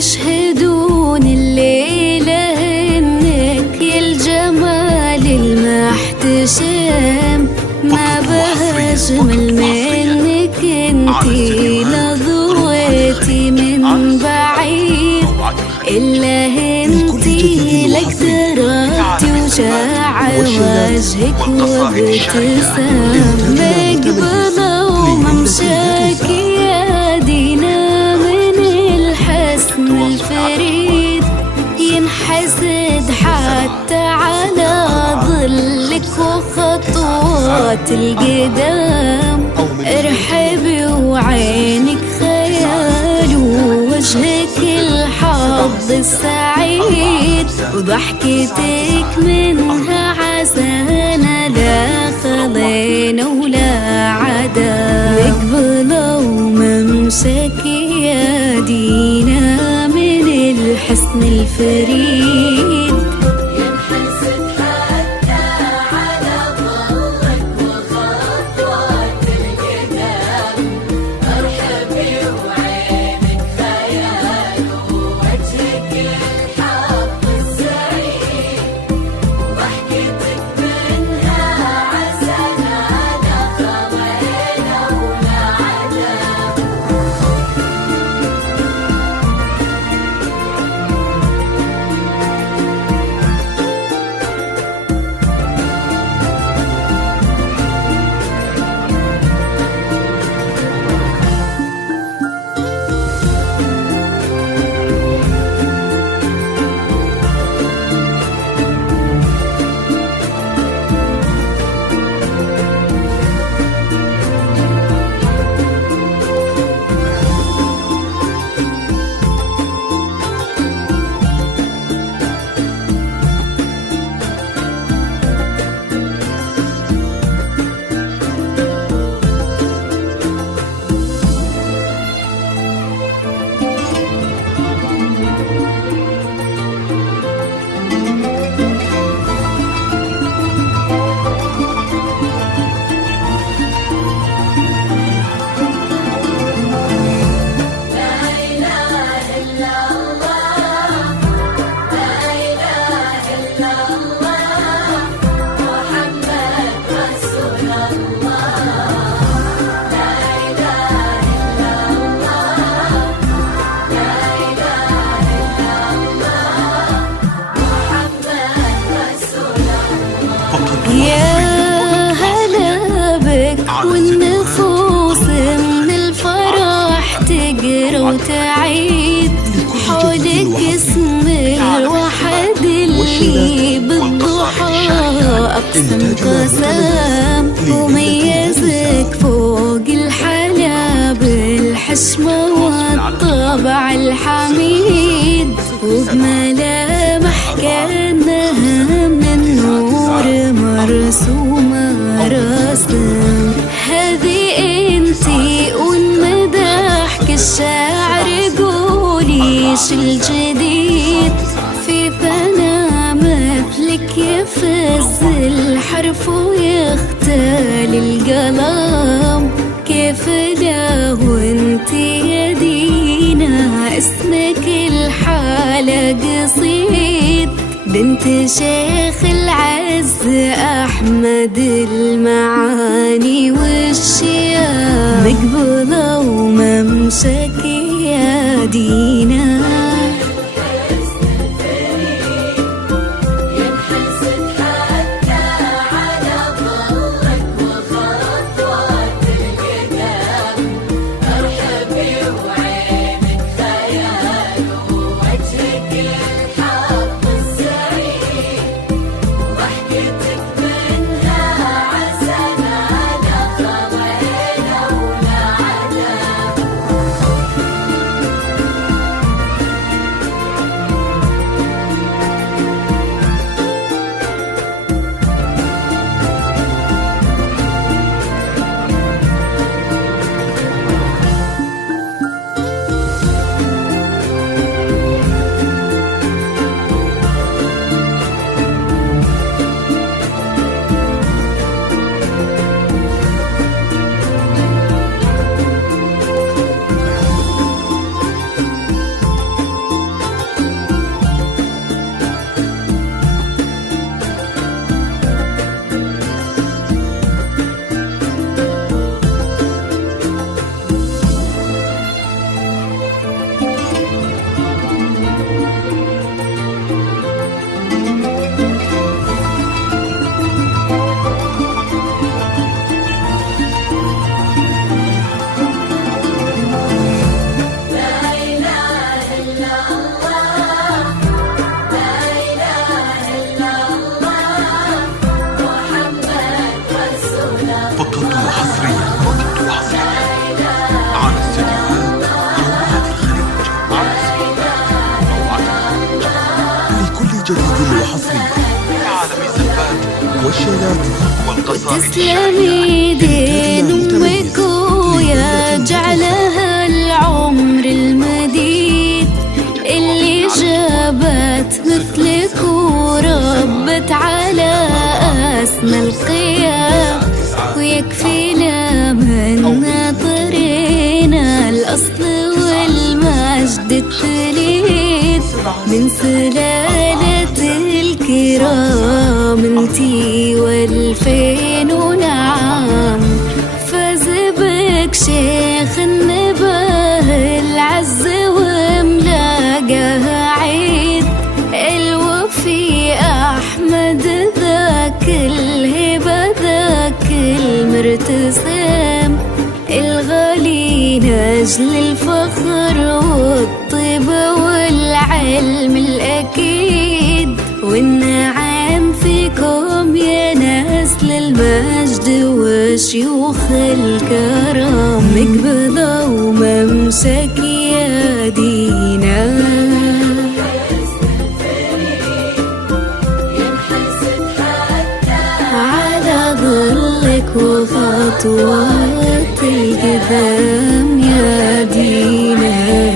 يشهدون الليلة إنك يا الجمال المحتشم، ما بها أجمل منك انتي لضويتي من بعيد، إلا انتي لك درجتي وشاع وجهك وابتسام، مقبلة وممشاكي يا دينا من الحسن الفريد، ينحسد حتى على ظلك وخطوات القدام، ارحبي وعينك خيال ووجهك الحظ السعيد، وضحكتك منها عسانة لا خلينا ولا عدا، مقبلة وممسكي يا دينا من الحسن الفريد، ينحسد حتى على ظلك وخطوات القدام، ارحبي وعينك خيال ووجهك الحظ السعيد، وضحكتك منها عسانة لا خلينا ولا عذاب. يا هلا بك والنفوس من الفرح تقرا وتعيد، حولك اسم الوحد اللي بالضحى أقسم قسام، وميزك فوق الحلا بالحشمة والطبع الحميد، وبملامح كأنها من نور مرسومة رسم، هذه انتي والمداح كالشاعر قوليش الجديد، في ثنا مثلك يفز الحرف ويختال القلم، كيف لا وانتي يا دينا اسمك الحالة قصيد، بنت شيخ العز أحمد المعاني والشيام، مقبلة وممسكي يا دينا. ينحسد حتى على ظلك وخطوات القدام، ارحبي وعينك خيال ووجهك الحظ السعيد، وضحكتك منها عسانة لا خلينا ولا عذاب. وتسلمي دين أمك ويا جعلها العمر المديد اللي جابت مثلك وربت على أسمى القيام، ويكفينا من ناطرنا الأصل والمجد التليد من سلالة الكرام انتي والفين ونعم. فاز بك شيخ النباه العز وملاقاه عيد الوفي أحمد ذاك الهبة ذاك المرتسم الغالي نجل الفخر والطيبة والعلم الأكيد، والنعم فيكم يا نسل المجد وشيوخ الكرم، مقبضة وممسك يا دينا على ظلك وخطوات القدام يا دينا.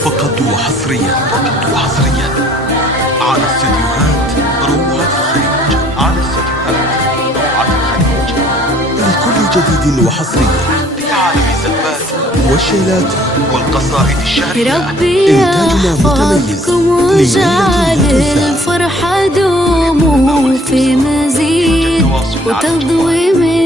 فقط وحصريا على استديوهات رواد الخليج، على استديوهات رواد الخليج لكل جديد وحصري في عالم الزفات والشيلات والقصائد الشعرية. ربي يحفظكم وجعل الفرحة دوم في مزيد، وتضوي من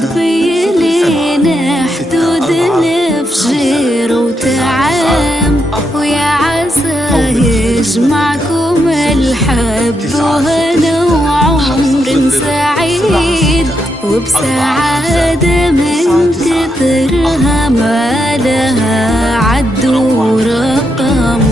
تبين حدود نفجر وتعام، ويا عسى يجمعكم الحب وهنا وعمر سعيد، وبسعادة من كثرها ما لها عد ورقم.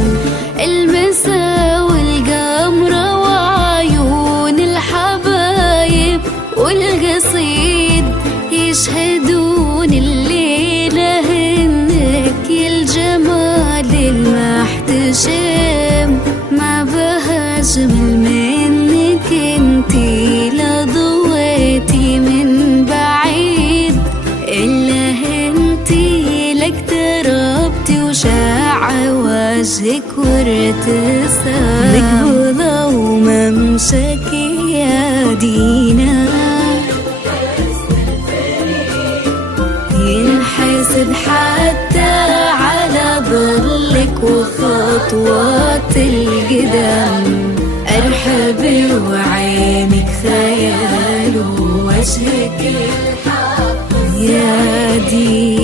المسا والقمرة وعيون الحبايب والقصيد يشهدون الليلة إنك يا الجمال المحتشم، ما بها أجمل منك انتي لا ضويتي من بعيد، إلا انتي لك تربتي وشاع وجهك وارتسام، مقبوضة وممسك يا دينا ينحسب حتى على ظلك وخطوات القدام. ارحبي وعينك خيال ووجهك الحق يا دي